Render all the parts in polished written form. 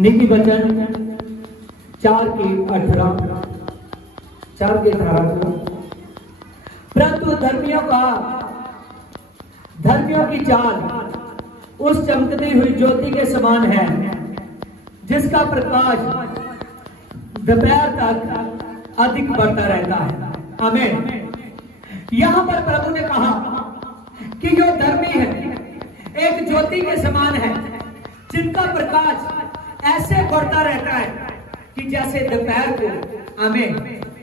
नीति वचन 4:18 परंतु धर्मियों की चाल उस चमकती हुई ज्योति के समान है जिसका प्रकाश दोपहर तक अधिक बढ़ता रहता है। आमीन। यहां पर प्रभु ने कहा कि जो धर्मी है एक ज्योति के समान है जिनका प्रकाश ऐसे बढ़ता रहता है कि जैसे दोपहर को। आमीन।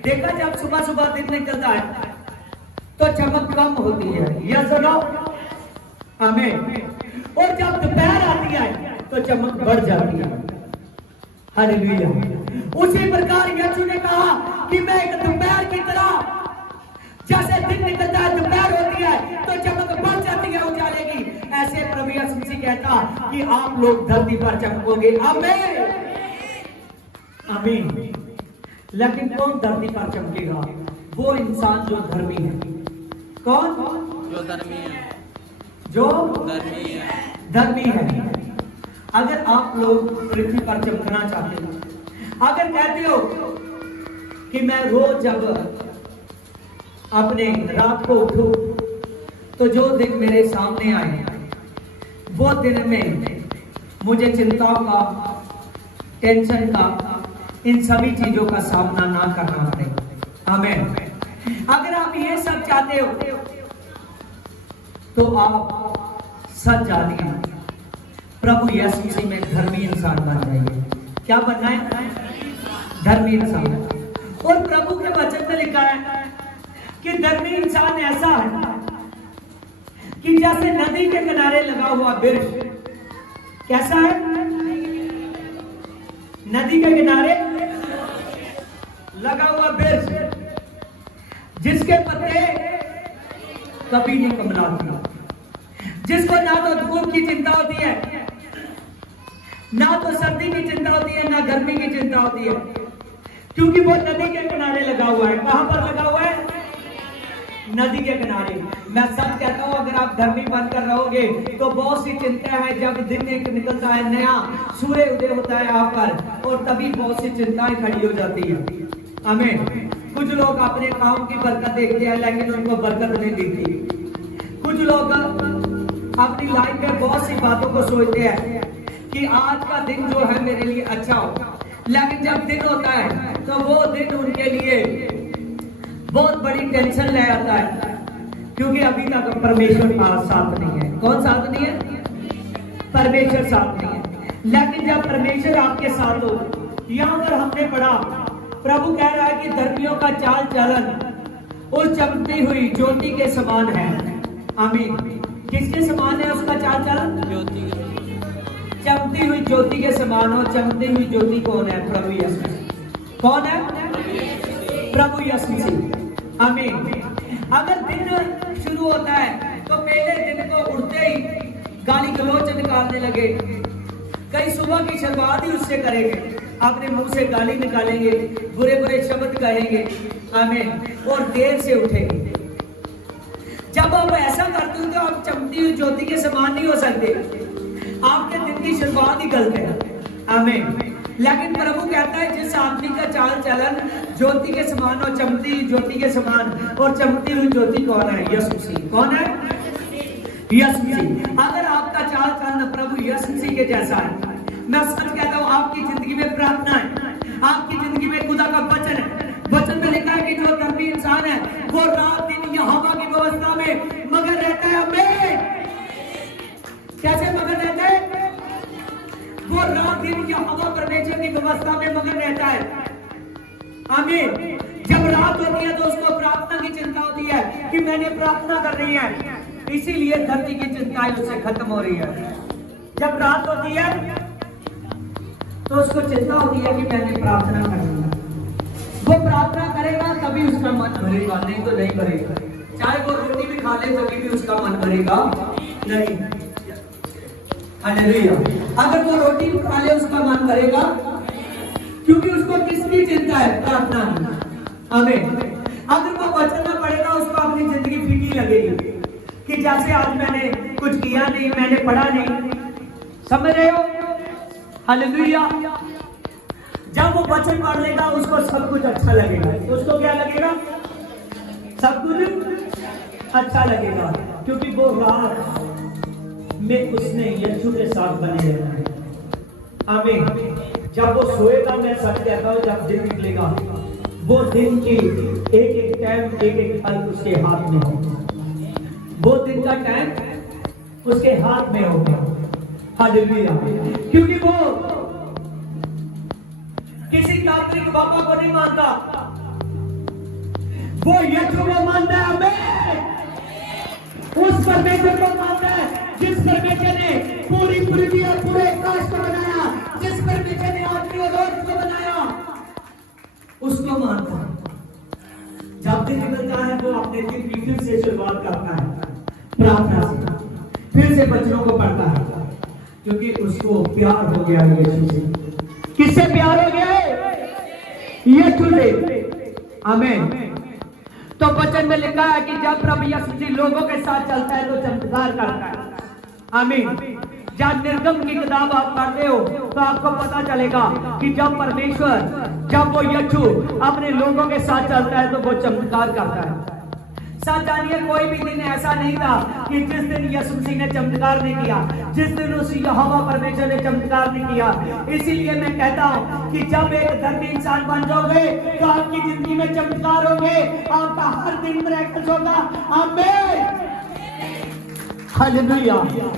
देखा जब सुबह सुबह दिन निकलता है तो चमक कम होती है, यस और नो? आमीन। और जब दोपहर आती है तो चमक बढ़ जाती है। हालेलुया। उसी प्रकार यीशु ने कहा कि मैं एक दोपहर की तरह, जैसे दिन निकलता है दोपहर होती है तो चमक बढ़ जाती है उजाले की, ऐसे प्रभु यीशु मसीह कहता कि आप लोग धरती पर चमकोगे। आमीन। आमीन। लेकिन कौन धरती पर चमकेगा? वो इंसान जो धर्मी है। कौन? जो धर्मी है। जो धर्मी है। अगर आप लोग पृथ्वी पर चमकना चाहते हो, अगर कहते हो कि मैं रोज जब अपने रात को उठूं तो जो दिन मेरे सामने आए वो दिन में मुझे चिंता का, टेंशन का, इन सभी चीजों का सामना ना करना पड़े। आमीन। अगर आप ये सब चाहते हो तो आप सच जानिए प्रभु यीशु मसीह में धर्मी इंसान बन जाइए। क्या बनना है? धर्मी इंसान। और प्रभु के वचन में लिखा है कि धर्मी इंसान ऐसा है कि जैसे नदी के किनारे लगा हुआ वृक्ष। कैसा है? नदी के किनारे लगा हुआ वृक्ष जिसके पत्ते कभी नहीं कमलाते, जिसको ना तो धूप की चिंता होती है, ना तो सर्दी की चिंता होती है, ना गर्मी की चिंता होती है, क्योंकि वो नदी के किनारे लगा हुआ है। कहां पर लगा हुआ है? नदी के किनारे। मैं सच कहता हूं, अगर आप धर्मी बनकर रहोगे तो बहुत सी चिंता है। जब दिन एक निकलता है, नया सूर्य उदय होता है यहाँ पर, और तभी बहुत सी चिंताएं खड़ी हो जाती है। आमीन। कुछ लोग अपने काम की बरकत देखते हैं लेकिन उनको बरकत नहीं दिखती। कुछ लोग अपनी लाइफ में बहुत सी बातों को सोचते हैं कि आज का दिन जो है मेरे लिए अच्छा हो, लेकिन जब दिन होता है तो वो दिन उनके लिए बहुत बड़ी टेंशन ले आता है, क्योंकि अभी तक परमेश्वर साथ नहीं है। कौन साथ नहीं है? परमेश्वर साथ नहीं है। लेकिन जब परमेश्वर आपके साथ हो, यहां पर हमने पढ़ा प्रभु कह रहा है कि धर्मियों का चाल चलन उस चमकती हुई ज्योति के समान है। आमीन। किसके समान है उसका चाल चलन? चमकती हुई ज्योति के समान हो। चमकती हुई ज्योति कौन है? प्रभु यीशु। कौन है? प्रभु यीशु मसीह। आमीन। अगर दिन शुरू होता है तो पहले दिन को उठते ही गाली गलौज निकालने लगे। कई सुबह की शुरुआत ही उससे करेंगे, अपने मुंह से गाली निकालेंगे, बुरे बुरे शब्द कहेंगे। आमीन। और देर से उठेंगे। जब आप ऐसा करते हो तो आप चमकती हुई ज्योति के समान नहीं हो सकते। आपके दिन की शुरुआत ही गलत है। आमीन। लेकिन प्रभु कहता है जिस आदमी का चाल चलन ज्योति के समान और चमकती हुई ज्योति के समान, और चमकती हुई ज्योति कौन है? यीशु मसीह। कौन है? यीशु मसीह। अगर आपका चाल चलन प्रभु यीशु मसीह के जैसा है, मैं सच कहता हूं आपकी जिंदगी में प्रार्थना है, आपकी जिंदगी में खुदा का वचन है। वचन में लिखा है कि जो धर्मी इंसान है वो रात दिन यहोवा की व्यवस्था में मगन रहता है। आमीन। कैसे मगन रहता है? वो रात दिन यहोवा परमेश्वर की व्यवस्था में मगन रहता है। आमीन। जब रात होती है तो उसको प्रार्थना की चिंता होती है कि मैंने प्रार्थना कर रही है, इसीलिए धरती की चिंताएं उससे खत्म हो रही है। जब रात होती है तो उसको चिंता होती है कि मैंने प्रार्थना करनी है। वो प्रार्थना करेगा तभी उसका मन भरेगा, नहीं तो नहीं भरेगा। चाहे वो रोटी भी खा ले तभी भी उसका मन भरेगा नहीं। हालेलुया। अगर वो रोटी भी खा ले उसका मन भरेगा, क्योंकि उसको किसकी चिंता है? प्रार्थना की। आमीन। अगर वो वचन में पढ़ेगा उसको अपनी जिंदगी फीकी लगेगी कि जैसे आज मैंने कुछ किया नहीं, मैंने पढ़ा नहीं। समझ रहे हो? हालेलुया। जब वो वचन पढ़ लेगा उसको सब कुछ अच्छा लगेगा। उसको क्या लगेगा? सब कुछ अच्छा लगेगा, क्योंकि वो रात में उसने यीशु के साथ बने रहना है। आमीन। जब वो सोएगा, मैं सच कहता हूं, जब दिन निकलेगा वो दिन की एक एक टाइम, एक एक पल उसके हाथ में होगा। वो दिन का टाइम उसके हाथ में होगा। हालेलुया। क्योंकि वो किसी तांत्रिक बाबा को नहीं मानता, वो यीशु को मानता है। हमें उस परमेश्वर को मानता है जिस परमेश्वर ने पूरी पृथ्वी और पूरे आकाश को बनाया, जिस परमेश्वर ने आदमी और औरत को बनाया, उसको मानता है। जब दिन निकलता है वो अपने दिन की फिर से शुरुआत करता है प्रार्थना से, फिर से वचनों को पढ़ता है, क्योंकि उसको प्यार हो गया है यीशु से। किससे प्यार हो गया है? यीशु से। आमीन। तो वचन में लिखा है कि जब प्रभु यीशु जी लोगों के साथ चलता है तो चमत्कार करता है। आमीन। जब निर्गम की किताब आप पढ़ते हो तो आपको पता चलेगा कि जब परमेश्वर, जब वो यीशु अपने लोगों के साथ चलता है तो वो चमत्कार करता है। सच जानिए, कोई भी दिन ऐसा नहीं था कि जिस दिन यीशु मसीह ने चमत्कार नहीं किया, जिस दिन उस यहोवा परमेश्वर ने चमत्कार नहीं किया। इसीलिए मैं कहता हूं कि जब एक धर्मी इंसान बन जाओगे तो आपकी जिंदगी में चमत्कार होंगे, आपका हर दिन मिरेकल्स होगा। आमीन। हालेलुया।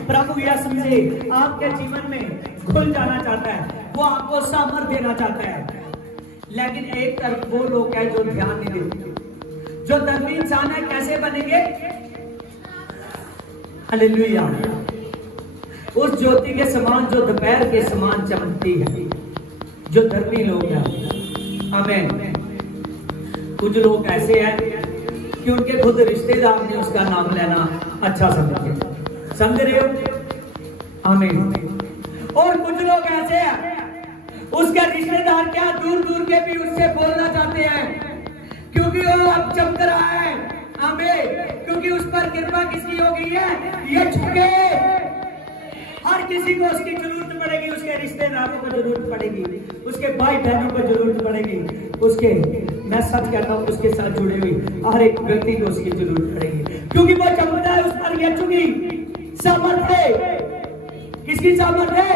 प्रभु यीशु मसीह आपके जीवन में घुल जाना चाहता है, वो आपको सामर्थ देना चाहता है। लेकिन एक तरफ वो लोग हैं जो ध्यान नहीं देते। जो धर्मी इंसान है कैसे बनेंगे? हालेलुया। उस ज्योति के समान जो दोपहर के समान चमकती है, जो धर्मी लोग हैं। आमीन। कुछ लोग ऐसे हैं कि उनके खुद रिश्तेदार ने उसका नाम लेना अच्छा समझते, समझ रहे हो? आमीन। और कुछ लोग ऐसे हैं, उसके रिश्तेदार क्या दूर दूर के भी उससे बोलना चाहते हैं, क्योंकि वो अब चमक रहा है। आमीन। क्योंकि उस पर कृपा किसकी हो गई है? यीशु के। हर किसी को उसकी जरूरत पड़ेगी, उसके रिश्तेदारों को जरूरत पड़ेगी, उसके भाई बहनों को जरूरत पड़ेगी, उसके, मैं सच कहता हूं, उसके साथ जुड़े हुए हर एक व्यक्ति को उसकी जरूरत पड़ेगी, क्योंकि वो चमकता है। उस पर यीशु की सामर्थ है। किसकी सामर्थ है?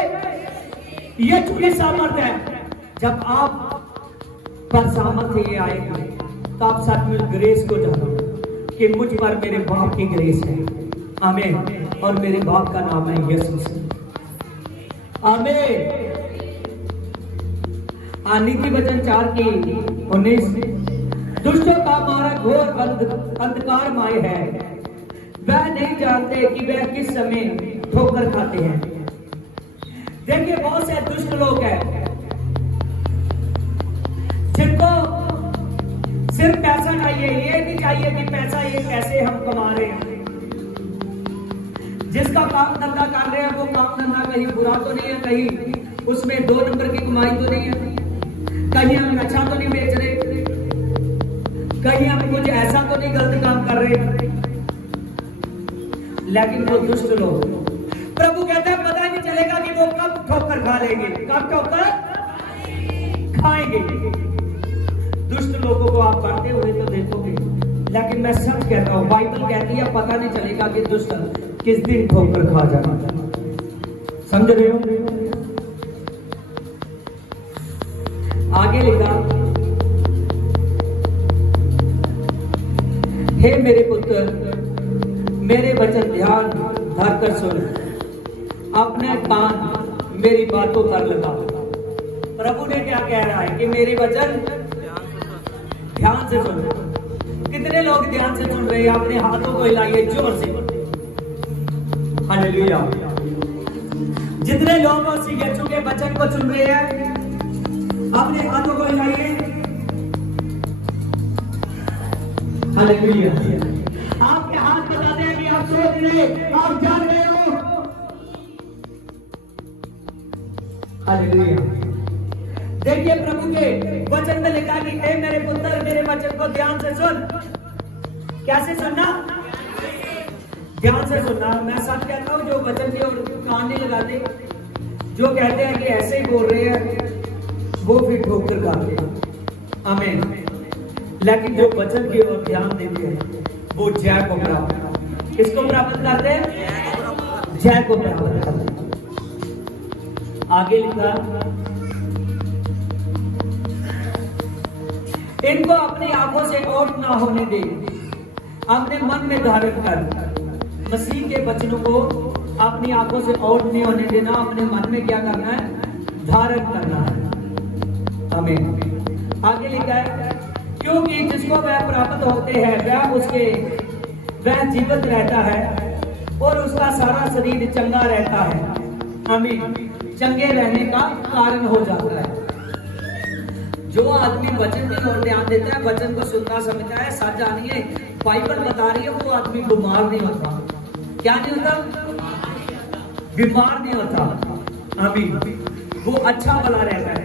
यीशु की सामर्थ है। जब आप पर सामर्थ ये आएगी तो आप सचमुच ग्रेस को जानो कि मुझ पर मेरे बाप की ग्रेस है। आमीन। और मेरे बाप का नाम है यीशु। आमीन। नीति वचन 4:19, दुष्टों का मार्ग घोर अंधकारमय है, वह नहीं जानते कि वह किस समय ठोकर खाते हैं। देखिए, बहुत से दुष्ट लोग हैं जिनको सिर्फ पैसा चाहिए, ये नहीं चाहिए कि पैसा ये कैसे हम कमा रहे हैं। जिसका काम धंधा कर रहे हैं वो काम धंधा कहीं बुरा तो नहीं है, कहीं उसमें 2 नंबर की कमाई तो नहीं है, कहीं हम अच्छा तो नहीं बेच रहे, कहीं हम कुछ ऐसा तो नहीं गलत काम कर रहे। लेकिन वो दुष्ट लोग, प्रभु कहता है पता नहीं चलेगा कि वो कब ठोकर खा लेंगे, कब ठोकर खाएंगे। दुष्ट लोगों को आप करते हुए तो देखोगे, लेकिन मैं सच कहता हूं, बाइबल कहती है पता नहीं चलेगा कि दुष्ट किस दिन ठोकर खा जाना। समझ रहे हो? आगे लिखा, हे मेरे पुत्र, मेरे वचन ध्यान धरकर सुन, अपने कान मेरी बातों पर लगा। प्रभु ने क्या कह रहा है कि मेरे वचन ध्यान से सुन। कितने लोग ध्यान से सुन रहे हैं? अपने हाथों को हिलाइए जोर से। हालेलुया। जितने लोग उस यीशु के वचन को सुन रहे हैं, अपने हाथों को हिलाइए। हालेलुया। आपके हाथ बताते हैं कि आप सोच रहे, आप जान रहे हो। हालेलुया। देखिए, प्रभु के वचन में लिखा कि हे मेरे पुत्र, मेरे वचन को ध्यान से सुन। कैसे सुनना? ध्यान से सुनना। मैं सच कहता हूं, जो वचन के कान नहीं लगाते, जो कहते हैं कि ऐसे ही बोल रहे हैं वो फिर ठोकर खाते हैं। आमीन। लेकिन जो वचन की ओर ध्यान देते हैं वो जय को प्राप्त, किसको प्राप्त करते हैं? जय को प्राप्त करते हैं। आगे लिखा, इनको अपनी आंखों से ओट ना होने दे, अपने मन में धारण कर। मसीह के वचनों को अपनी आंखों से ओट नहीं होने देना, अपने मन में क्या करना है? धारण करना है। आमीन। आगे लिखा है, क्योंकि जिसको वह प्राप्त होते हैं वह जीवित रहता है और उसका सारा शरीर चंगा रहता है। आमीन। चंगे रहने का कारण हो जाता है। जो आदमी वचन की ओर ध्यान देता है, वचन को सुनता समझता है, सच जानिए बाइबल बता रही है वो आदमी बीमार नहीं होता। क्या नहीं होता? बीमार नहीं होता। आमीन। वो अच्छा भला रहता है।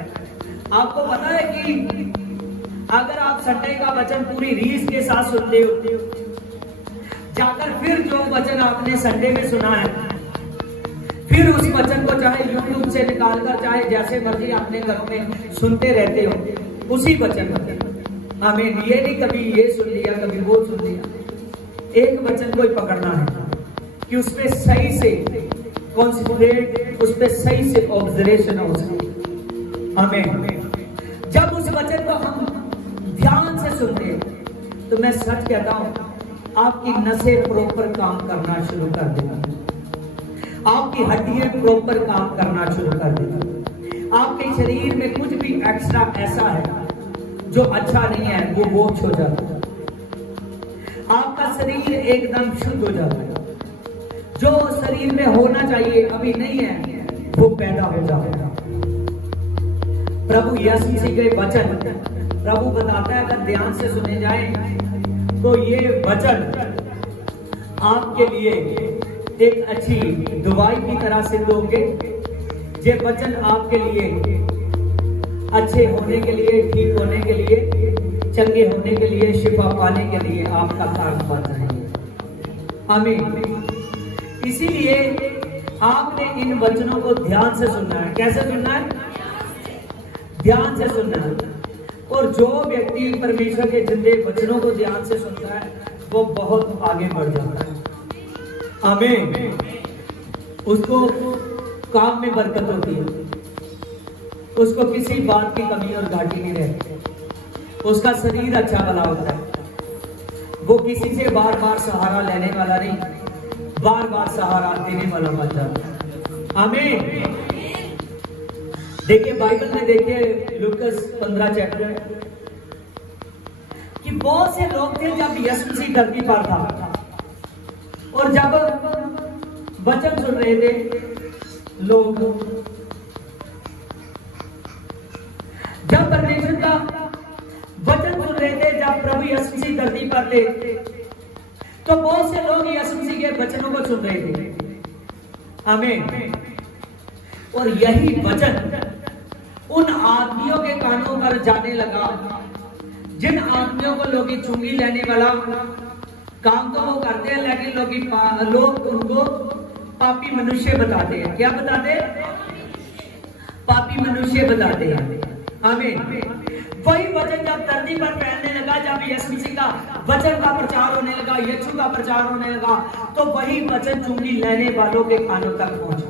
आपको पता है कि अगर आप संडे का वचन पूरी रीस के साथ सुनते हो, जाकर फिर जो वचन आपने संडे में सुना है, फिर उस वचन को चाहे यूट्यूब से निकालकर चाहे जैसे मर्जी अपने घरों में सुनते रहते हो, उसी वचन को। आमीन। ये नहीं कभी ये सुन लिया कभी वो सुन लिया। एक वचन को ही पकड़ना है कि उसमें सही से कॉन्सेंट्रेट, उसमें सही से ऑब्जर्वेशन हो उसकी। आमीन। जब उस वचन को हम ध्यान से सुनते हैं तो मैं सच कहता हूं आपकी नसें प्रॉपर काम करना शुरू कर देंगी, आपकी हड्डियां प्रॉपर काम करना शुरू कर देंगी, आपके शरीर में कुछ भी एक्स्ट्रा ऐसा है जो अच्छा नहीं है वो मोक्ष हो जाता है, आपका शरीर एकदम शुद्ध हो जाता है, जो शरीर में होना चाहिए अभी नहीं है वो पैदा हो जाता है। प्रभु यीशु मसीह के वचन प्रभु बताता है अगर ध्यान से सुने जाए तो ये वचन आपके लिए एक अच्छी दवाई की तरह सिद्ध होंगे। ये वचन आपके लिए अच्छे होने के लिए, ठीक होने के लिए, चंगे होने के लिए, शिफा पाने के लिए आपका काम बन जाएंगे। आमीन। इसीलिए आपने इन वचनों को ध्यान से सुनना है। कैसे सुनना है? ध्यान से सुनना है। और जो व्यक्ति परमेश्वर के जिंदे वचनों को ध्यान से सुनता है वो बहुत आगे बढ़ जाता है। आमीन। उसको काम में बरकत होती है, उसको किसी बात की कमी और घाटी नहीं रहती, उसका शरीर अच्छा भला होता है, वो किसी से बार बार सहारा लेने वाला नहीं, बार बार सहारा देने वाला बन जाता है। आमीन। देखिए बाइबल में देखिए लूकास 15 चैप्टर कि बहुत से लोग थे जब यीशु मसीह धरती पर था और जब वचन सुन रहे थे लोग, जब परमेश्वर का वचन सुन रहे थे, जब प्रभु यीशु मसीह धरती पर थे तो बहुत से लोग यीशु मसीह के वचनों को सुन रहे थे। आमीन। और यही वचन उन आदमियों के कानों पर जाने लगा जिन आदमियों को लोग चुंगी लेने वाला काम तो वो करते हैं, लेकिन लोग उनको पापी मनुष्य बताते हैं। क्या बताते हैं? पापी मनुष्य बताते हैं। आमीन। वही वचन जब धरती पर फैलने लगा, जब यीशु मसीह का वचन का प्रचार होने लगा, यीशु का प्रचार होने लगा, तो वही वचन चुंगी लेने वालों के कानों तक पहुंचा।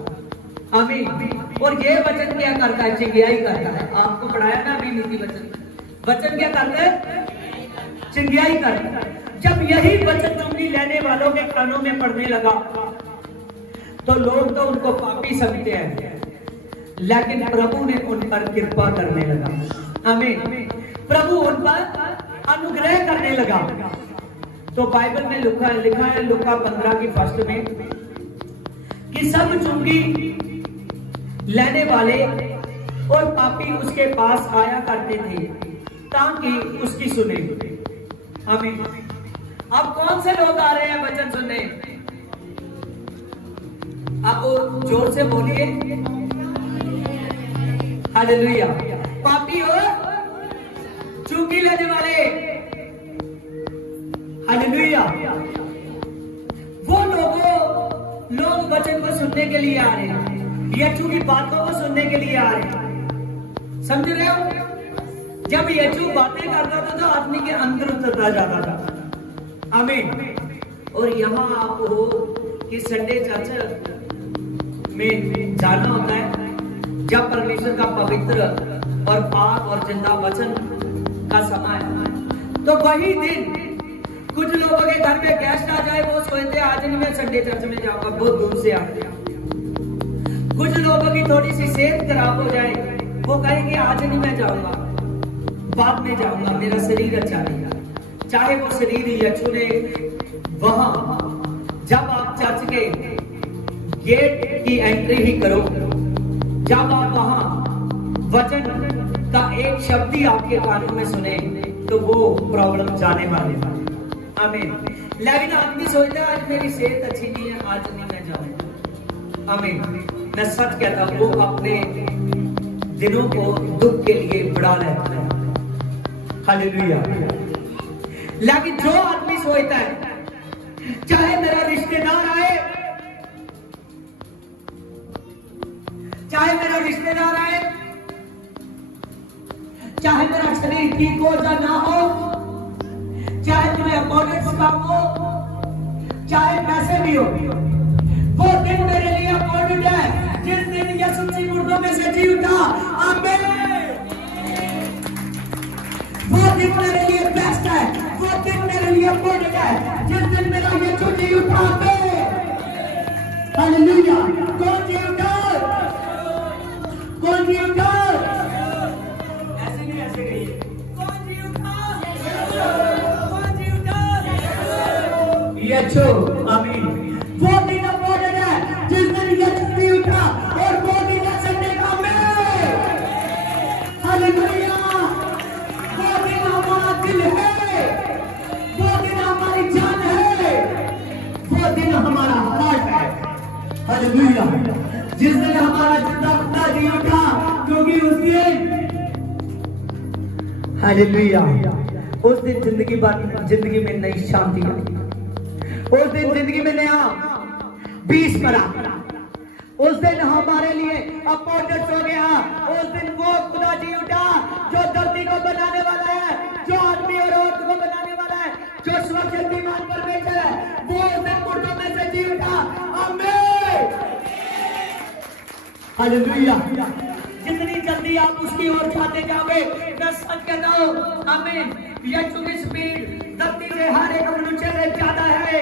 आमीन। और ये वचन क्या करता है? चिंगाई करता है। आपको पढ़ाया ना अभी नीति वचन क्या करता है? चिंगाई करता है। जब यही वचन चुंगी लेने वालों के कानों में पड़ने लगा तो लोग तो उनको पापी समझते हैं, लेकिन प्रभु ने उन पर कृपा करने लगा। आमीन। प्रभु उन पर अनुग्रह करने लगा। तो बाइबल में लिखा है लूका 15 की फर्स्ट में कि सब चुंगी लेने वाले और पापी उसके पास आया करते थे ताकि उसकी सुने। आमीन। अब कौन से लोग आ रहे हैं वचन सुनने? आप जोर से बोलिए हालेलुया। पापी और चुंगी लेने वाले, हालेलुया। वो लोग वचन को सुनने के लिए आ रहे हैं। यीशु की बातों को सुनने के लिए आ रहे हैं। समझ रहे हो? जब यीशु बातें करता था तो आदमी के अंदर उतरता जाता था। आमीन। और यहाँ आप हो कि संडे चर्च में जाना होता है जब परमेश्वर का पवित्र और पाक और जिंदा वचन का समय है। तो वही दिन कुछ लोगों के घर में गेस्ट आ जाए, वो सोचते आज नहीं मैं संडे चर्च में जाऊंगा, बहुत दूर से आते हैं। कुछ लोगों की थोड़ी सी सेहत खराब हो जाए, वो कहेंगे आज नहीं मैं जाऊंगा, बाद में जाऊंगा, मेरा शरीर अच्छा नहीं। चाहे वो शरीर यीशु ने वहां जब आप चर्च के गेट की एंट्री ही करो, जब आप वहां वचन का एक शब्द ही आपके कानों में सुने तो वो प्रॉब्लम जाने वाले। आमीन। लेकिन आदमी सोचता है आज मेरी सेहत अच्छी नहीं है, आज नहीं मैं जाऊंगा। आमीन। मैं सच कहता हूं, वो अपने दिनों को दुख के लिए बढ़ा लेता है। हालेलुया। लेकिन जो आदमी सोचता है चाहे मेरा रिश्तेदार आए, चाहे मेरा रिश्तेदार आए, चाहे मेरा शरीर ठीक हो या ना हो, चाहे तुम्हें अपोनेंट्स का हो, चाहे पैसे भी हो, वो दिन मेरे लिए अपॉइंटेड है जिस दिन यीशु मसीह मुर्दों में से जी उठा। आमीन। वो दिन मेरे लिए बेस्ट है, वो दिन मेरे लिए अपॉइंटेड है जिस दिन मेरा यीशु जी उठा। हालेलुया। कौन जी उठा? कौन जी उठा? ऐसे नहीं, ऐसे कहिए, कौन जी उठा? कौन जी उठा? यीशु। आमीन। वो दिन अपॉइंटेड है जिस दिन यीशु जी उठा, और वो दिन है संडे का। हालेलुया। वो दिन हमारा दिल है, वो दिन हमारी जान है, वो दिन हमारा हार्ट है। हालेलुया। जिस दिन हमारा जिंदा खुदा जी उठा, क्योंकि उस दिन, हालेलुया, उस दिन जिंदगी में नई शांति आई, उस दिन जिंदगी में नया 20 पड़ा, उस दिन हमारे लिए अपॉइंटेड हो गया। उस दिन वो खुदा जी उठा जो धरती को बनाने वाला है, जो आदमी और औरत को बनाने वाला है, जो सर्वशक्तिमान परमेश्वर है, वो उस दिन मुर्दों में से जी उठा। आमीन। हालेलुया। जितनी जल्दी आप उसकी ओर जाते जाओगे, मैं सच कहता हूँ, आमीन, यीशु की स्पीड धरती से हर एक मनुष्य से ज्यादा है।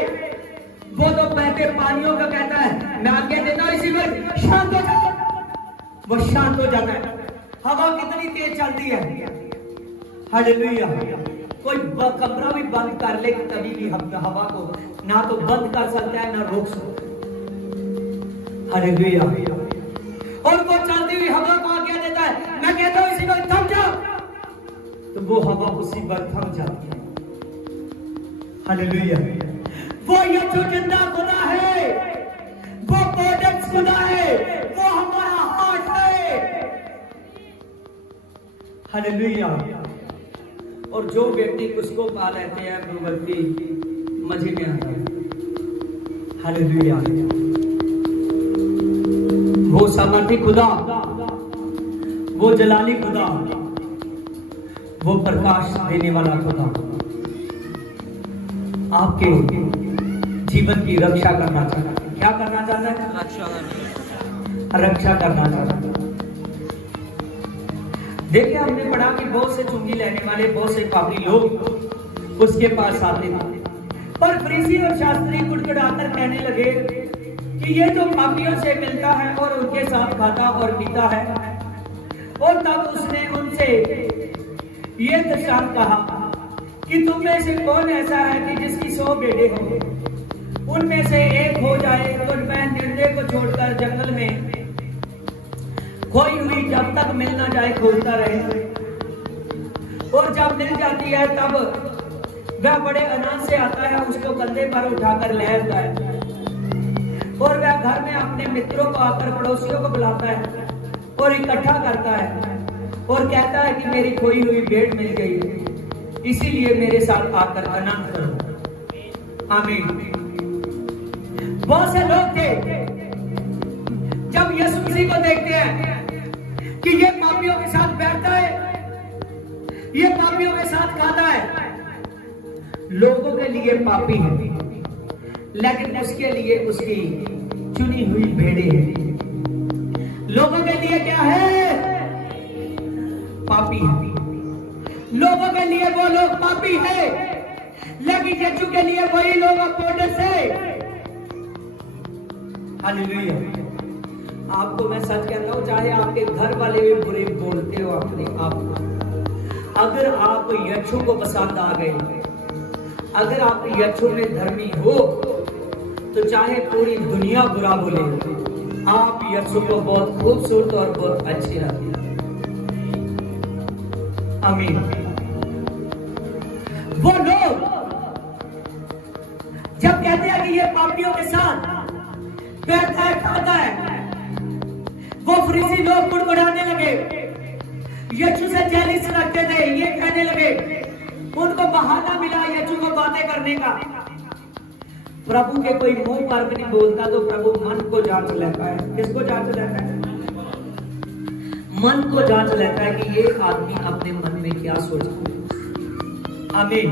वो तो बहते पानियों का कहता है मैं आज्ञा देता हूं इसी वक्त शांत हो जाओ, वो शांत हो जाता है। हवा कितनी तेज चलती है। हालेलुया। कोई कमरा भी बंद कर ले तभी भी हवा को ना तो बंद कर सकता है ना रोक सकता है। हालेलुया। और वो चलती हुई हवा को आज्ञा देता है मैं कहता हूं इसी वक्त थम जाओ, तो वो हवा उसी वक्त थम जाती है। हालेलुया। वो यीशु जिंदा खुदा है, वो प्रोडक्ट खुदा है, वो हमारा हार्ट है। हालेलुया। और जो व्यक्ति उसको पा लेते हैं वो व्यक्ति मजे में आता है। हालेलुया। वो सामर्थी खुदा, वो जलाली खुदा, वो प्रकाश देने वाला खुदा आपके जीवन की रक्षा करना चाहता है। क्या करना चाहता है? रक्षा करना चाहता है। देखिए, हमने पढ़ा कि बहुत से चुंगी लेने वाले, बहुत से पापी लोग उसके पास आते थे, पर फरीसी और शास्त्री कुड़कुड़ाकर कहने लगे कि ये तो पापियों से मिलता है और उनके साथ खाता और पीता है। और तब उसने उनसे ये दृष्टांत कहा कि तुम में से कौन ऐसा है कि जिसकी 100 भेड़ें हों, उनमें से एक हो जाए तो वह निर्दय को छोड़कर जंगल में खोई हुई जब तक मिल ना जाए खोजता रहे, और जब मिल जाती है तब वह बड़े आनंद से आता है, उसको कंधे पर उठाकर ले आता है, और वह घर में अपने मित्रों को आकर पड़ोसियों को बुलाता है और इकट्ठा करता है और कहता है कि मेरी खोई हुई भेड़ मिल गई है, इसीलिए मेरे साथ आकर आनंद करो। आमीन। बहुत से लोग थे जब यीशु मसीह को देखते हैं कि ये पापियों के साथ बैठता है, ये पापियों के साथ खाता है, लोगों के लिए पापी है, लेकिन उसके लिए उसकी चुनी हुई भेड़ें हैं। लोगों के लिए क्या है? पापी है। लोगों के लिए वो लोग पापी है, लेकिन यीशु के लिए वही लोग अपॉर्डर्स है। हालेलुया। आपको मैं सच कहता हूं, चाहे आपके घर वाले भी बुरे बोलते हो अपने आप को, अगर आप यीशु को पसंद आ गए, अगर आप यीशु में धर्मी हो, तो चाहे पूरी दुनिया बुरा बोले, आप यीशु को बहुत खूबसूरत और बहुत अच्छे लगते हैं। आमीन। वो लोग जब कहते हैं कि ये पापियों के साथ बैठता है, खाता है, वो फरीसी लोग गुड़गुड़ाने लगे, यीशु से जेलिस रखते थे, ये कहने लगे, उनको बहाना मिला यीशु को बातें करने का। प्रभु के कोई मुंह पर भी नहीं बोलता, तो प्रभु मन को जांच लेता है। किसको जांच लेता है? मन को जांच लेता है कि ये आदमी अपने मन में क्या सोचता है। आमीन।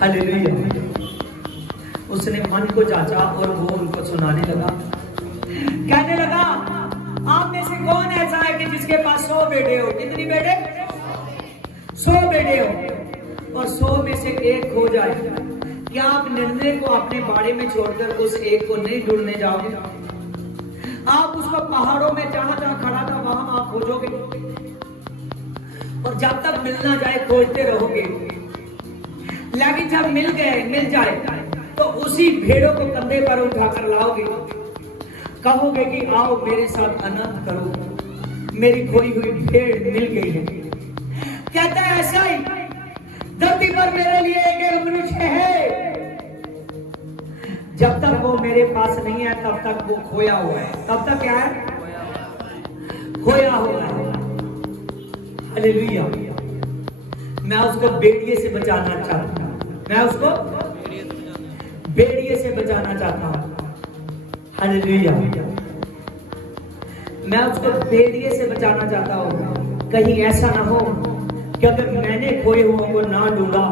हालेलुया। उसने मन को जांचा और वो उनको सुनाने लगा, कहने लगा, आप में से कौन ऐसा है कि जिसके पास 100 बेटे हो? कितनी बेटे? 100 बेटे हो और 100 में से एक खो जाए, क्या आप 99 को अपने बाड़े में छोड़कर उस एक को नहीं ढूंढने जाओगे? आप उसको पहाड़ों में जहां जहां खड़ा था वहां आप खोजोगे, और जब तक मिल ना जाए खोजते रहोगे। लेकिन जब मिल जाए तो उसी भेड़ों को कंधे पर उठाकर लाओगे, कहोगे कि आओ मेरे साथ आनंद करो, मेरी खोई हुई भेड़ मिल गई है। कहता है ऐसा ही धरती पर मेरे लिए एक मनुष्य है, जब तक वो मेरे पास नहीं है तब तक वो खोया हुआ है। तब तक क्या है? खोया हुआ है। हालेलुया। मैं उसको भेड़िए से बचाना चाहता हूं, मैं उसको भेड़िए से बचाना चाहता हूं। हालेलुया। मैं उसको भेड़िए से बचाना चाहता हूं। कहीं ऐसा ना हो कि अगर मैंने खोए हुआ को ना ढूंढा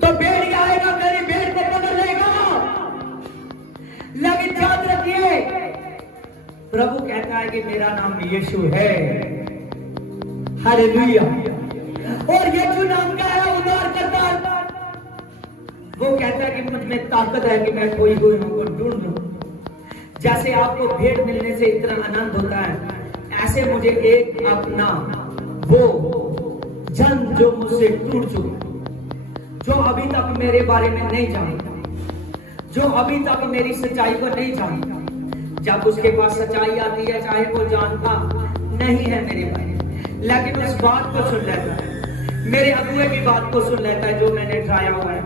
तो भेड़िया आएगा मेरी भेड़ को पकड़ लेगा। लेकिन याद रखिए, प्रभु कहता है कि मेरा नाम यीशु है। हालेलुया। और यीशु नाम का है उद्धार करता। वो कहता है कि मुझ में ताकत है कि मैं खोई हुई को ढूंढ लूं। जैसे आपको भेड़ मिलने से इतना आनंद होता है, ऐसे मुझे एक अपना वो जन जो मुझसे टूट चुका, जो अभी तक मेरे बारे में नहीं जानता, जो अभी तक मेरी सच्चाई को नहीं जानता, जब उसके पास सच्चाई आती है, चाहे वो जानता नहीं है मेरे बारे में, लेकिन उस बात को सुन लेता है, मेरे अगुए की बात को सुन लेता है जो मैंने ट्राया हुआ है।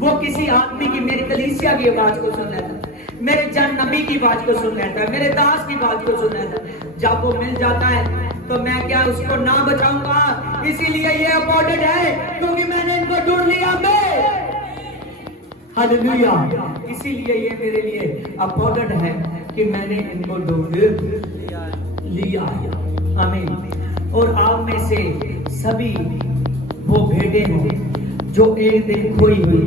वो किसी आदमी की, मेरी कलीसिया की आवाज को सुन लेता है, मेरे जन नबी की बात को सुन लेता है, मेरे दास की बात को सुन लेता है। जब वो मिल जाता है तो मैं क्या उसको ना बचाऊंगा? इसीलिए ये अपॉर्डेड है, क्योंकि मैंने इनको ढूंढ लिया। हालेलुया। इसीलिए ये मेरे लिए अपॉर्डेड है कि मैंने इनको ढूंढ लिया। आमीन। और आप में से सभी वो भेड़ें हैं जो एक दिन खोई हुई।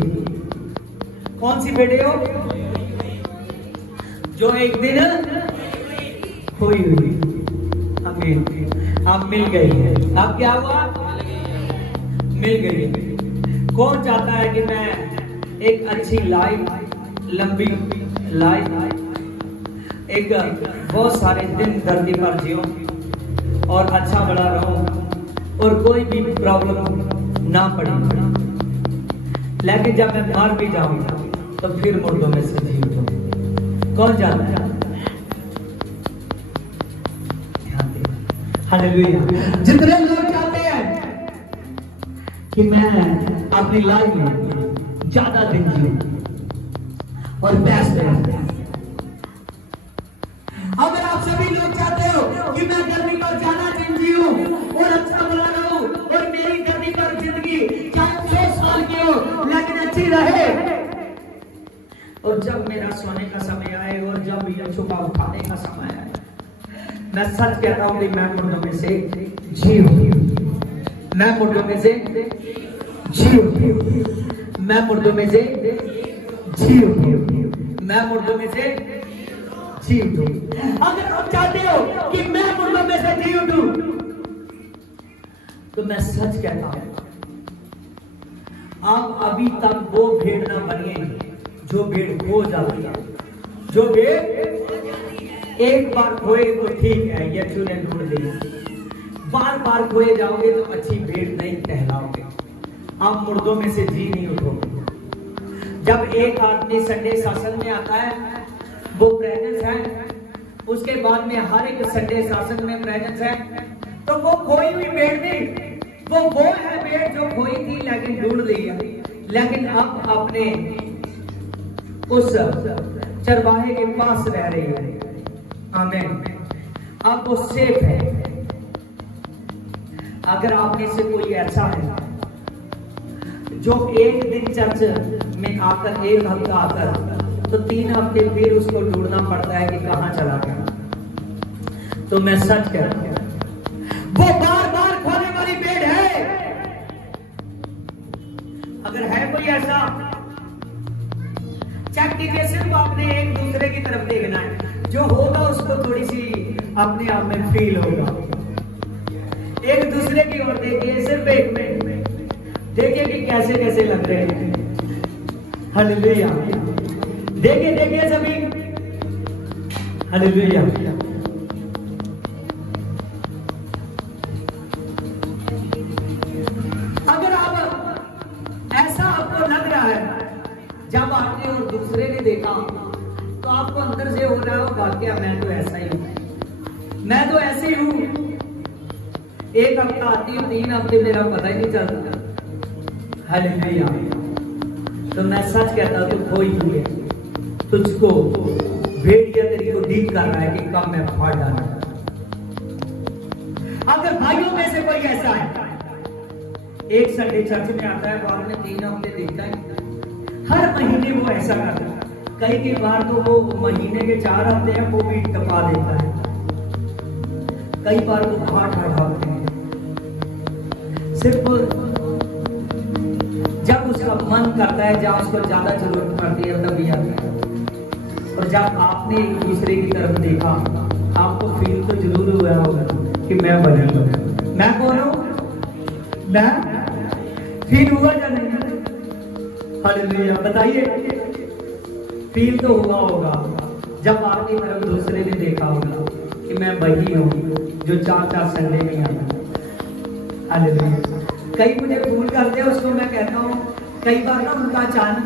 कौन सी भेड़ें हो? जो एक दिन खोई हुई। आमीन। आप मिल गई। आप क्या हुआ? मिल गई। कौन चाहता है कि मैं एक अच्छी लाइफ, लंबी लाइफ, एक बहुत सारे दिन धरती पर जियो और अच्छा बड़ा रहूं और कोई भी प्रॉब्लम ना पड़े, लेकिन जब मैं मर भी जाऊंगा तो फिर मुर्दों में से जी उठूं? कौन चाहता है? हालेलुया। जितने लोग चाहते हैं कि मैं अपनी लाइफ में ज्यादा दिन जीऊं और बेस्ट रहूं, अगर आप सभी लोग चाहते हो कि मैं धरती पर ज्यादा दिन जीऊं और अच्छा बना रहूं और मेरी धरती पर जिंदगी चाहे 100 साल की हो लेकिन अच्छी रहे, और जब मेरा सोने का समय आए और जब यीशु का उठाने का समय है, मैं सच कहता हूं कि मैं मुर्दों में से जी हूं। मैं मुर्दों में से जी हूं। मैं मुर्दों में से जी हूं। मैं मुर्दों में से जी हूं। अगर आप चाहते हो कि मैं मुर्दों में से जी उठूं, तो मैं सच कहता हूं, आप अभी तक वो भेड़ ना बनिए जो भेड़ हो जाती है। जो भेड़ एक बार खोए तो ठीक है, यीशु ने ढूंढ ली। बार बार खोए जाओगे तो अच्छी भेड़ नहीं कहलाओगे, आप मुर्दों में से जी नहीं उठोगे। जब एक आदमी संडे शासन में आता है, वो प्रेजेंस है, उसके बाद में हर एक संडे शासन में प्रेजेंस है, तो वो खोई हुई भेड़ नहीं, वो है भेड़ जो खोई थी लेकिन ढूंढ ली है। लेकिन अब अपने उस चरवाहे के पास रह रही है। आमीन। अब वो सेफ है। अगर आप में से कोई ऐसा है जो एक दिन चर्च में आकर, एक हफ्ता आकर, तो 3 हफ्ते फिर उसको ढूंढना पड़ता है कि कहां चला गया, तो मैं सच कहता हूं वो बार बार खोने वाली भेड़ है। अगर है कोई ऐसा, चेक कीजिए। सिर्फ आपने एक दूसरे की तरफ देखना है, जो होगा उसको थोड़ी सी अपने आप में फील होगा। एक दूसरे की ओर देखिए, सिर्फ एक मिनट में देखिए कि कैसे कैसे लग रहे हैं। हालेलुया। देखिए देखिए सभी। हालेलुया। अगर आप ऐसा आपको लग रहा है, जब आपने और दूसरे ने देखा, तो आपको अंदर से हो रहा है वाकया मैं तो ऐसा ही हूं, मैं तो ऐसे ही हूं। एक हफ्ता आती हूं, 3 हफ्ते मेरा पता ही नहीं चलता। हालेलुया। तो मैं सच कहता हूं, तू खोई हुई है, तुझको भेड़िया तेरी को डील कर रहा है कि कब मैं फाड़ डालूं। अगर भाइयों में से कोई ऐसा है, एक संडे चर्च में आता है, बाद में 3 हफ्ते देखता है, हर महीने वो ऐसा करता है, कई बार तो वो महीने के 4 हफ्ते हैं वो भी टपा देता है, कई बार वो 8 हफ्ते हैं। सिर्फ जब उसका मन करता है, जब उसको ज्यादा जरूरत पड़ती है, तभी आता है। और जब आपने एक दूसरे की तरफ देखा, आपको फील तो जरूर हुआ होगा कि मैं बदल हूं। मैं कौन हूं? मैं फील हुआ या नहीं? हालेलुया। बताइए, फील तो हुआ होगा जब आपकी तरफ दूसरे ने देखा होगा कि मैं वही हूं जो 4 संडे में आता। हालेलुया। कई मुझे फोन करते हैं, उसको मैं कहता हूँ, कई बार ना उनका अचानक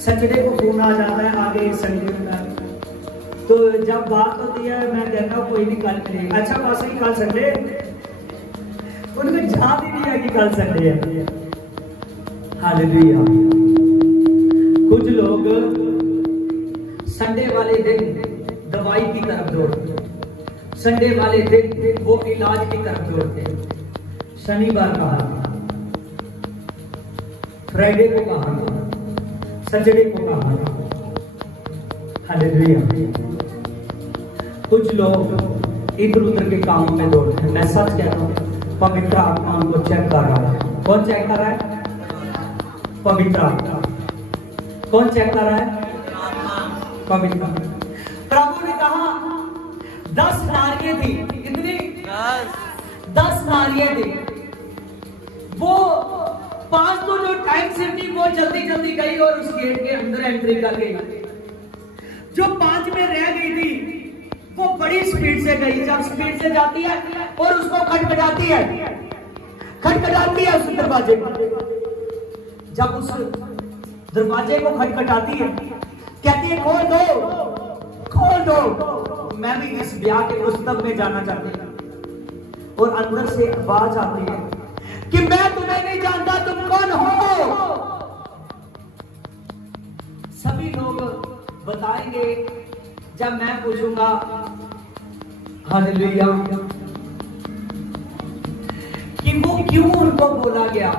सैटरडे को फोन आ जाता है, आगे संडे में, तो जब बात होती है मैं कहता हूँ कोई नहीं, कल मिलेगा। अच्छा बस ही कल संडे, उनको याद ही नहीं है कि कल संडे है। हालेलुया। कुछ लोग संडे वाले दिन दवाई की तरफ दौड़ते, संडे वाले दिन वो इलाज की तरफ दौड़ते। शनिवार कहा, फ्राइडे को कहा, सैटरडे को कहा। हालेलुया। कुछ लोग इधर उधर के कामों में दौड़ते हैं। मैं सच कहता हूं, पवित्र आत्मा उनको चेक कर रहा है। कौन चेक कर रहा है? पवित्र आत्मा। कौन चेक कर रहा है? पवित्र। प्रभु ने कहा 10 नारियां थी। कितनी? 10 नारियां थी। वो 5 तो जो टाइम से थी वो जल्दी जल्दी गई और उस गेट के अंदर एंट्री कर गई। जो 5 में रह गई थी वो बड़ी स्पीड से गई। जब स्पीड से जाती है और उसको खटखटाती है, खटखटाती है उस दरवाजे को। जब उस दरवाजे को खटखटाती है, कहती है खोल दो, खोल दो, मैं भी इस ब्याह के रुस्तम में जाना चाहती हूँ। और अंदर से आवाज आती है कि मैं तुम्हें नहीं जानता, तुम कौन हो? सभी लोग बताएंगे जब मैं पूछूंगा। हालेलुया। कि वो क्यों उनको बोला गया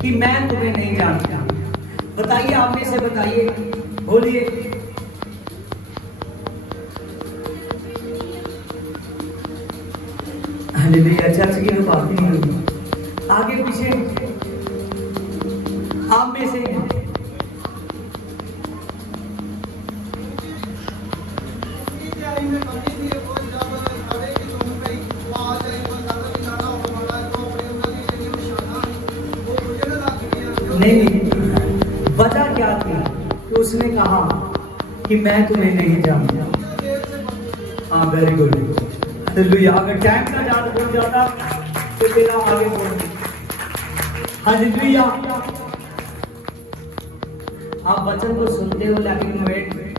कि मैं तुम्हें नहीं जानता। बताइए, आप में से बताइए, बोलिए। हालेलुया। चर्च की तो बात ही नहीं होगी, आगे पीछे आप में से हैं। नहीं, वजह क्या थी कि उसने कहा कि मैं तुम्हें नहीं जानता। हाँ, वेरी गुड। हालेलुया। अगर टाइम का ज्यादा हो जाता तो तेरा आगे बढ़। हालेलुया। आप वचन को सुनते हो लेकिन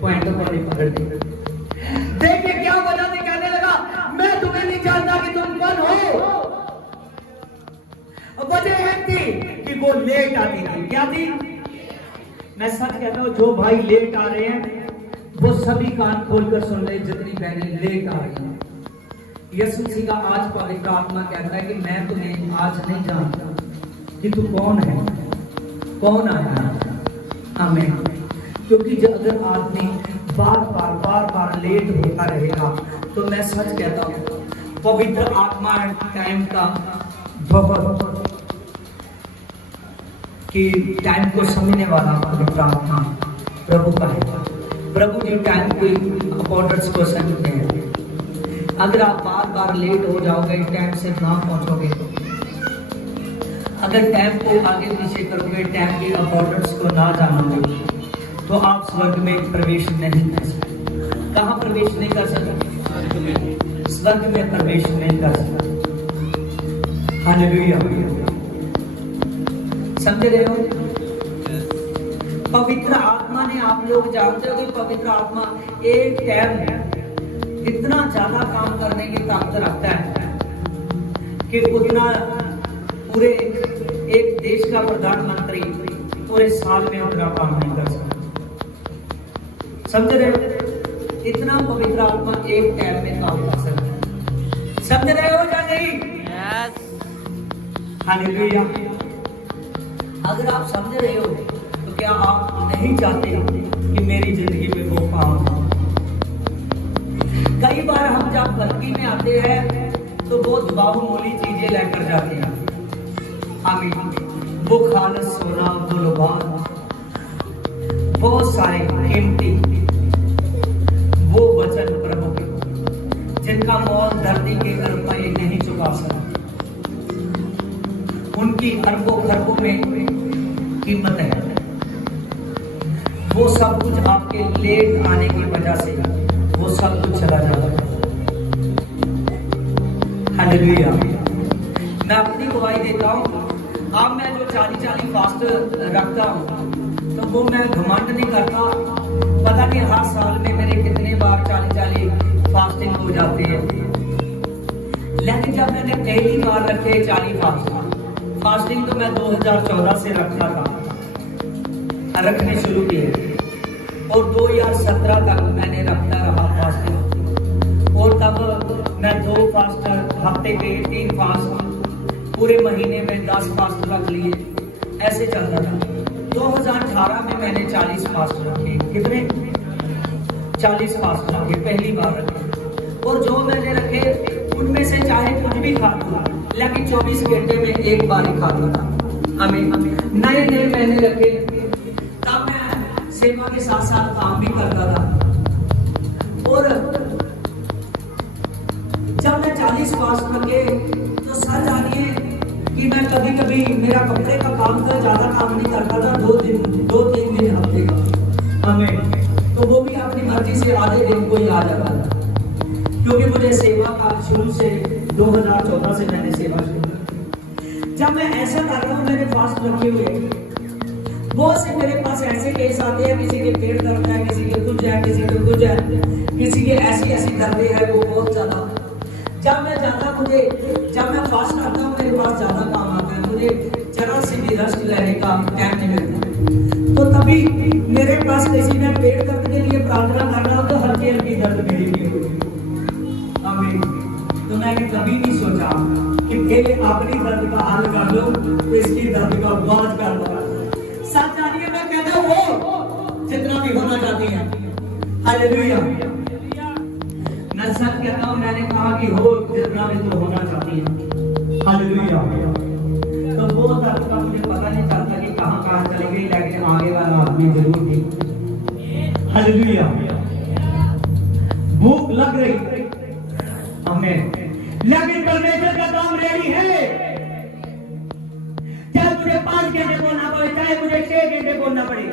पॉइंटों को नहीं पकड़ते। देखिए क्या वजह से कहने लगा मैं तुम्हें नहीं जानता कि तुम कौन हो। वजह एक थी कि वो लेट आती थी। क्या थी? मैं सच कहता हूं, जो भाई लेट आ रहे हैं वो सभी कान खोलकर सुन ले, जितनी बहनें लेट आ रही हैं। यीशु मसीह का आज पवित्र आत्मा कहता है कि मैं तुम्हें आज नहीं जानता कि तू कौन है, कौन आया है। आमीन। क्योंकि जब अगर आदमी बार बार लेट होता रहेगा तो मैं सच कहता हूं पवित्र आत्मा टाइम का बहुत कि टाइम को समझने वाला पवित्र आत्मा प्रभु का है। प्रभु जी टाइम को अकॉर्डर्स को समझते हैं। अगर आप बार लेट हो जाओगे, टाइम से ना पहुंचोगे, अगर टाइम को आगे पीछे करोगे, टाइम के अकॉर्डर्स को ना जानोगे तो आप स्वर्ग में प्रवेश नहीं कर सकते। कहाँ प्रवेश नहीं कर सकते? स्वर्ग में प्रवेश नहीं कर सकते। हालेलुया। समझ रहे हो? पवित्र आत्मा ने, आप लोग जानते हो कि पवित्र आत्मा एक टाइम इतना ज्यादा काम करने की ताकत रखता है कि उतना पूरे एक देश का प्रधानमंत्री पूरे साल में उतना काम नहीं कर सकता। समझ रहे हो? इतना पवित्र आत्मा एक टाइम में काम कर सकता है। समझ रहे हो या नहीं? हालेलुया। अगर आप समझ रहे हो तो क्या आप नहीं चाहते कि मेरी जिंदगी में वो काम हो? कई बार हम जब गलती में आते हैं तो वो बहुमूल्य चीजें लेकर जाते हैं। आमीन। वो खालस सोना, वो लोबान, बहुत सारे कीमती वो वचन प्रभु के जिनका मोल धरती के रुपये नहीं चुका सकते। उनकी अरबों खरबों में कीमत है। वो सब कुछ आपके लेट आने की वजह से वो सब कुछ चला जाता है। हालेलुया। मैं अपनी गवाही देता हूँ। अब मैं जो 40 फास्ट रखता हूँ तो वो मैं घमंड नहीं करता। पता नहीं हर साल में मेरे कितने बार 40 फास्टिंग हो जाते हैं। लेकिन जब मैंने पहली बार रखे 40 फास्टिंग तो मैं 2014 से रखता था, रखने शुरू किए और 2017 तक मैंने रखता रहा फास्टिंग। और तब मैं 2 फास्ट हफ्ते के 3 फास्ट, पूरे महीने में 10 फास्ट रख लिए, ऐसे चलता था। 2018 में मैंने 40 फास्ट रखे। कितने? 40 फास्ट रखे, पहली बार रखे। और जो मैंने रखे उनमें से चाहे कुछ भी खा लूँ लेकिन 24 घंटे में एक बार ही खाता था। आमीन। नए मैंने रखे, तब मैं सेवा के साथ साथ काम भी करता था। और जब मैं 40 फास्ट रखे तो सच जानिए कि मैं कभी मेरा कपड़े का काम का ज्यादा काम नहीं करता था। 2-3 दिन हफ्ते का। आमीन। तो वो भी अपनी मर्जी से आधे दिन को ही आ जाता था, क्योंकि मुझे सेवा का शुरू से 2014 से मैंने सेवा शुरू की। जब मैं ऐसा कर रहा हूँ, मैंने फास्ट रखे हुए, बहुत से मेरे पास ऐसे केस आते हैं, किसी के पेट दर्द है, किसी के कुछ है, किसी के कुछ है, किसी के ऐसी दर्दें हैं वो बहुत ज्यादा। जब मैं फास्ट करता हूँ मेरे पास ज्यादा काम आता है, मुझे जरा से भी रेस्ट लेने का टाइम नहीं मिलता। तो तभी मेरे पास किसी ने पेट दर्द के लिए प्रार्थना करना हो तो हल्की दर्द मेरी भी होगी। आमीन। तो मैंने कभी नहीं सोचा कि पहले अपनी दर्द का हल कर लो तो इसकी दर्द का बाद कर लो। सच जानिए, मैं कहता हूँ वो जितना भी होना चाहती है। हालेलुया। मैं सच कहता हूँ, मैंने कहा कि हो जितना भी तो होना चाहती है। हालेलुया। तो वो तक का मुझे पता नहीं चलता कि कहाँ चली गई, लेकिन आगे वाला आदमी जरूर थी। हालेलुया। भूख लग रही हमें, लेकिन परमेश्वर का काम रेडी है। चाहे मुझे 5 घंटे बोलना पड़े, चाहे मुझे 6 घंटे बोलना पड़े,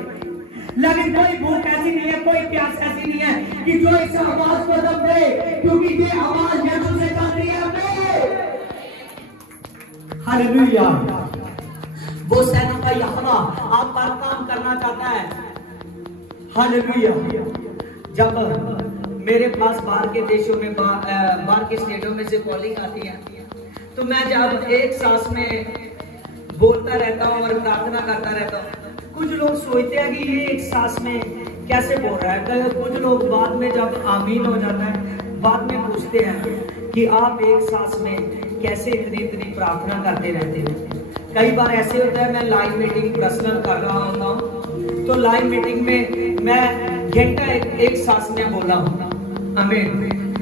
लेकिन कोई भूख ऐसी नहीं है, कोई प्यास ऐसी नहीं है कि जो इस आवाज को दब दे, क्योंकि ये आवाज यीशु से जाती है हमें। हालेलुया। वो सेना का यहोवा आप पर काम करना चाहता है। हालेलुया। जब मेरे पास बाहर के देशों में, बाहर के स्टेटों में से कॉलिंग आती है, तो मैं जब एक सांस में बोलता रहता हूँ और प्रार्थना करता रहता हूँ, कुछ लोग सोचते हैं कि ये एक सांस में कैसे बोल रहा है। कुछ लोग बाद में जब आमीन हो जाता है, बाद में पूछते हैं कि आप एक सांस में कैसे इतनी प्रार्थना करते रहते हैं। कई बार ऐसे होता है, मैं लाइव मीटिंग पर्सनल कर रहा होता हूँ, तो लाइव मीटिंग में मैं घंटा एक सांस में बोला हूँ। आमीन।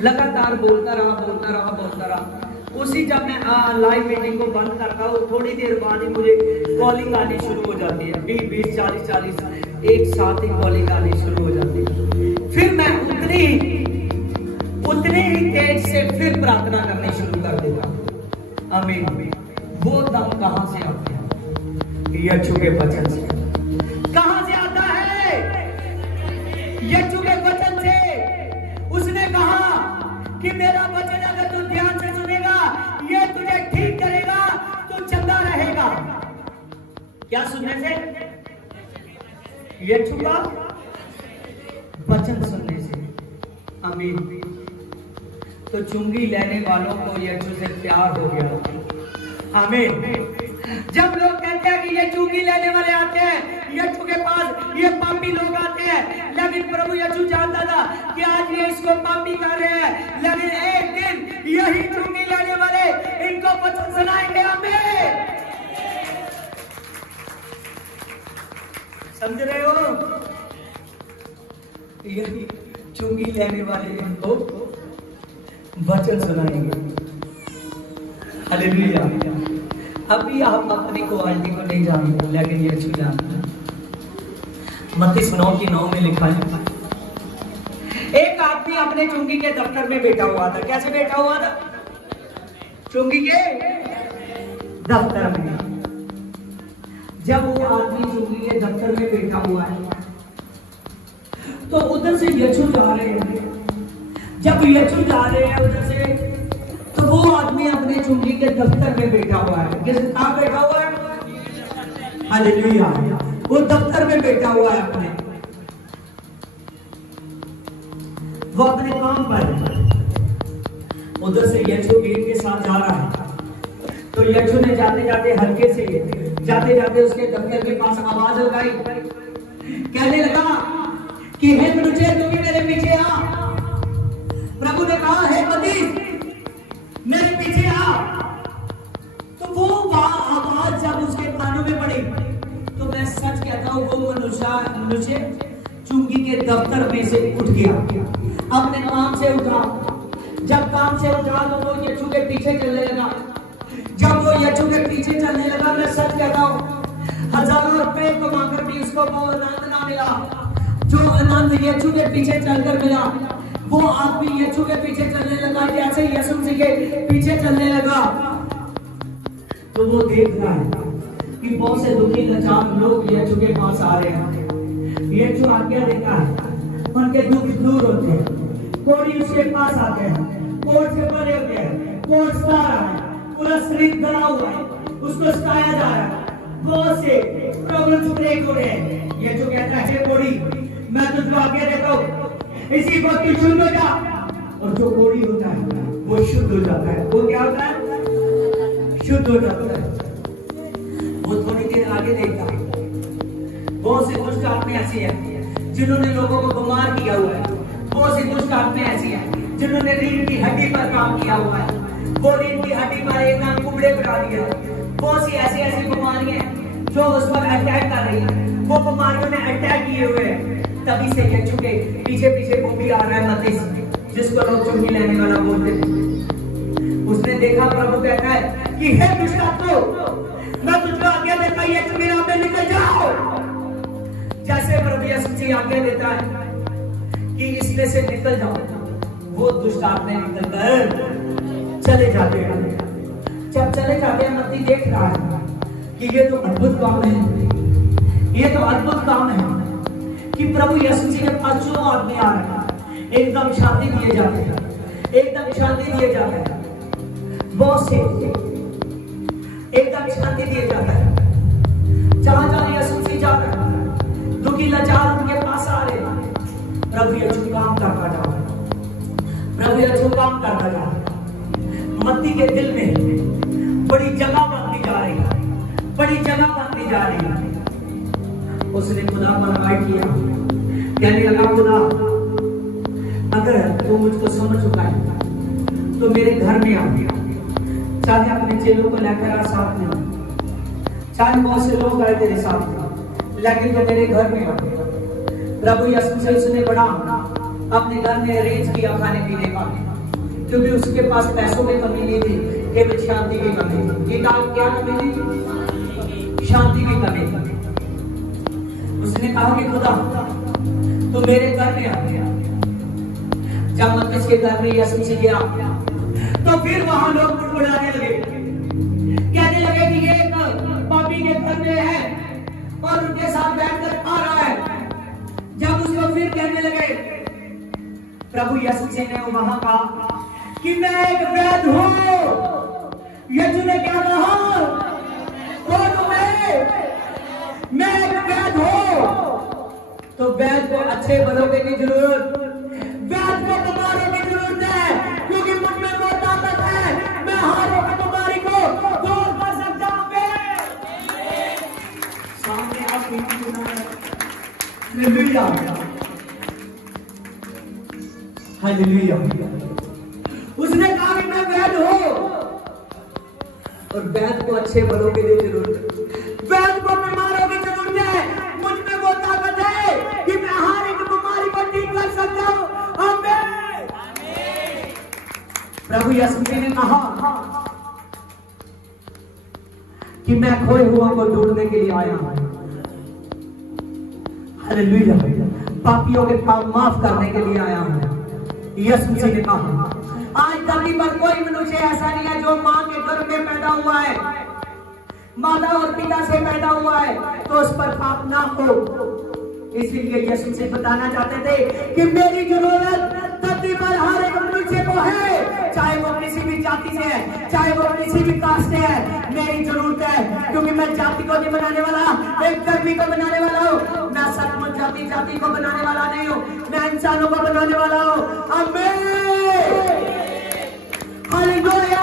लगातार बोलता रहा। उसी जब मैं लाइव मीटिंग को बंद करता हूँ, थोड़ी देर बाद ही मुझे कॉलिंग आनी शुरू हो जाती है। 20 40 एक साथ ही कॉलिंग आनी शुरू हो जाती है। फिर मैं उतने ही तेज से फिर प्रार्थना करनी शुरू कर देता हूँ। आमीन। वो दम कहां से आता है? यीशु के वचन से। कहां से आता है? यीशु के वचन से। उसने कहा कि मेरा वचन अगर तू ध्यान से सुनेगा, ये तुझे ठीक करेगा, तू चलता रहेगा। क्या सुनने से? यीशु का वचन सुनने से। आमीन। तो चुंगी लेने वालों को यीशु से प्यार हो गया। आमीन। जब लोग कहते हैं कि ये चुंगी लेने वाले आते हैं यीशु के पास, ये पापी लोग आते हैं, लेकिन प्रभु यीशु जानता था कि आज ये इसको पापी कर रहे हैं, लेकिन एक दिन यही चुंगी लेने वाले इनको वचन सुनाएंगे। आमीन। समझ रहे हो? यही चुंगी लेने वाले इनको वचन सुनाएंगे। हालेलुया। अभी आप अपनी क्वालिटी को नहीं जानते, लेकिन यीशु जानता है। मत्ती 9:9 में लिखा है, एक आदमी अपने चुंगी के दफ्तर में बैठा हुआ था। कैसे बैठा हुआ था? चुंगी के दफ्तर में। जब वो आदमी चुंगी के दफ्तर में बैठा हुआ है, तो उधर से यीशु जा रहे हैं। जब यीशु जा रहे हैं उधर से, तो वो आदमी अपने चुंगी के दफ्तर में बैठा हुआ है। किस कहाँ बैठा हुआ है? हालेलुया। वो दफ्तर में बैठा हुआ है अपने, वो अपने काम पर। उधर से यीशु गेट के साथ जा रहा है, तो यीशु ने जाते जाते हल्के से जाते उसके दफ्तर के पास आवाज लगाई, कहने लगा कि हे मनुष्य, तू भी मेरे पीछे आ। प्रभु ने कहा, हे मती, मेरे पीछे आ। तो वो आवाज जब उसके कानों में पड़ी, तो मैं सच कहता हूँ, वो मनुष्य चुंगी के दफ्तर में से उठ गया, अपने काम से उठा। जब काम से उठा तो वो यीशु के पीछे चलने लगा। जब वो यीशु के पीछे चलने लगा, मैं सच कहता हूँ, हजारों रुपए कमाकर भी उसको वो आनंद ना मिला जो आनंद यीशु के पीछे चलकर मिला। वो आदमी यीशु के पीछे चलने लगा, जैसे यीशु जी के पीछे चलने लगा, तो वो देख रहा है कि बहुत से दुखी लाचार लोग यीशु के पास आ रहे हैं। यीशु आज्ञा देता है, उनके दुख दूर होते हैं। कोड़ी उसके पास आते हैं, कोट से परे होते हैं, कोट सता रहा है, पूरा शरीर गला हुआ है, उसको सताया जा रहा है, बहुत से प्रॉब्लम्स ब्रेक हो रहे हैं। यीशु कहता है, हे कोड़ी, मैं तुझको आज्ञा देता हूँ, इसी वक्त शुद्ध हो जा। और जो कोड़ी होता है वो शुद्ध हो जाता है। वो क्या होता है? शुद्ध हो जाता है। वो थोड़ी देर आगे देखता है, बहुत से दुष्ट आत्माएं ऐसी हैं जिन्होंने लोगों को बीमार किया हुआ है। बहुत सी दुष्ट आत्माएं ऐसी हैं जिन्होंने रीढ़ की हड्डी पर काम किया हुआ है। वो रीढ़ की हड्डी पर एक नाम कुबड़े बना दिया। बहुत सी ऐसी बीमारियां जो उस पर अटैक कर रही है, वो बीमारियों ने अटैक किए हुए हैं। तभी से यीशु के पीछे वो भी आ रहा है। मत्ती जिसको लोग चुंगी लेने वाला बोलते थे। उसने देखा, प्रभु कहता है कि हे दुष्ट आत्मा, मैं तुझको आज्ञा देता हूं, ये मेरा में निकल जाओ। जैसे प्रभु यीशु जी आज्ञा देता है कि इसमें से निकल जाओ, वो दुष्ट आत्मा निकलकर चले जाते हैं। जब चले जाते हैं, मत्ती देख रहा है कि ये तो अद्भुत काम है, ये तो अद्भुत काम है कि प्रभु यीशु जी के पास जो आदमी आ रहा है, एकदम शांति दिए जाते हैं, एकदम शांति दिए जाते हैं, बहुत से एकदम शांति दिए जाता है। जहां जहां यीशु जी जा रहे हैं, दुखी लाचार उनके पास आ रहे हैं, प्रभु यीशु काम करता जा रहा है, प्रभु यीशु काम करता जा रहा है। मत्ती के दिल में बड़ी जगह बनती जा रही है, बड़ी जगह बनती जा रही है। उसने खुदा पर इनवाइट किया, कहने लगा, खुदा अगर तू मुझको समझ चुका है तो मेरे घर में आ, चाहे अपने चेलों को लेकर आ साथ में, चाहे बहुत से लोग आए तेरे साथ में, लेकिन तो मेरे घर में आ। प्रभु यीशु से उसने बड़ा अपने घर में अरेंज किया खाने पीने का, क्योंकि उसके पास पैसों की कमी नहीं थी, केवल शांति की कमी थी। क्या कमी थी? शांति की कमी। उसने कहा कि खुदा तो मेरे घर में आ गया। जब मैं किसके घर में यीशु जी गया तो फिर वहां लोग बुड़बुड़ाने लगे, कहने लगे कि ये एक पापी के घर में है और उनके साथ बैठकर खा रहा है। जब उसको फिर कहने लगे, प्रभु यीशु जी ने वहां कहा कि मैं एक वैद हूं। यीशु ने क्या कहा? कौन हूं मैं एक वैद हूं। तो वैद को अच्छे बलोगे की जरूरत, वैद को बीमारों की जरूरत है, क्योंकि मुझ में वो ताकत है, मैं हर एक बीमारी को दूर कर सकता हूं। सामने आप हालेलुया, हालेलुया। उसने कहा कि मैं वैद हूं, और वैद को अच्छे बलों के लिए जरूरत है, वैद को बीमारों की जरूरत है। मुझ में वो ताकत है कि मैं हर एक बीमारी को ठीक कर सकता हूं। आमीन। प्रभु यीशु जी ने कहा कि मैं खोए हुआ को ढूंढने के लिए आया हूं। हालेलुया। पापियों के पाप माफ करने के लिए आया हूं। यीशु जी ने कहा, आज धरती पर कोई मनुष्य ऐसा नहीं है जो मां के गर्भ में पैदा हुआ है, माता और पिता से पैदा हुआ है, तो उस पर पाप ना हो। इसीलिए यीशु से बताना चाहते थे कि मेरी जरूरत धरती पर हर एक मनुष्य को है, चाहे वो किसी भी जाति से है, चाहे वो किसी भी कास्ट से है। मेरी जरूरत है, क्योंकि मैं जाति को नहीं बनाने वाला, एक धर्मी को बनाने वाला हूँ। मैं सचमुच जाति को बनाने वाला नहीं हूँ, मैं इंसानों को बनाने वाला हूँ। आमीन। हालेलुया।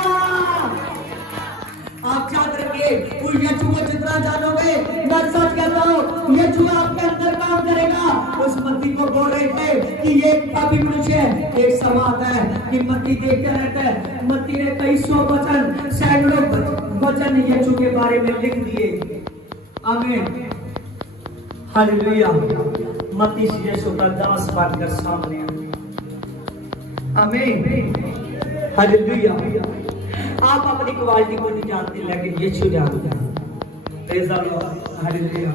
आप याद रखिए, उस यीशु को जितना जानोगे, मैं सच कहता हूँ, यीशु आपके अंदर काम करेगा। उस मत्ती को बोल रहे थे कि ये पापी मनुष्य है। एक समाज है कि मत्ती देखते रहता है, मत्ती ने कई सौ वचन, सैकड़ों वचन यीशु के बारे में लिख दिए। आमीन। हालेलुया। मत्ती यीशु का दास बनकर सामने आया। आमीन। हालेलुया। आप अपनी क्वालिटी को नहीं जानते, लेकिन यीशु जानता है। Praise the Lord. हालेलुया।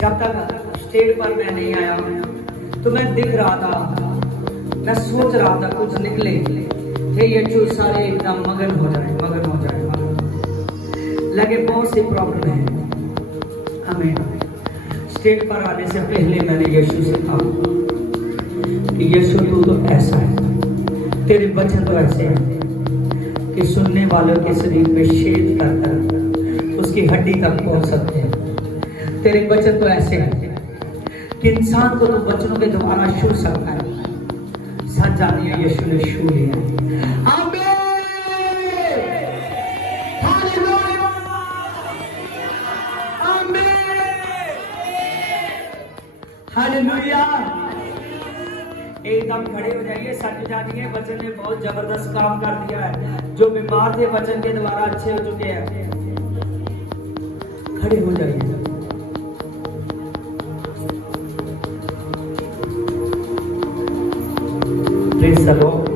जब तक स्टेज पर मैं नहीं आया तो मैं दिख रहा था, मैं सोच रहा था कुछ निकले थे यीशु सारे एकदम मगन हो जाए। लेकिन बहुत सी प्रॉब्लम है हमें। स्टेज पर आने से पहले मैंने यीशु से कहा कि यीशु तू तो ऐसा है, तेरे वचन तो ऐसे हैं कि सुनने वालों के शरीर में छेद कर उसकी हड्डी तक पहुंच सकते हैं। तेरे वचन तो ऐसे हैं कि इंसान को तो वचनों के द्वारा छू सकता है। सच जानिए, यीशु ने छू लिया। आमीन। हालेलुया। आमीन। हालेलुया। एकदम खड़े हो जाइए, सच जानिए, वचन ने बहुत जबरदस्त काम कर दिया है। जो बीमार थे वचन के द्वारा अच्छे हो चुके हैं। खड़े हो जाइए। Praise the Lord.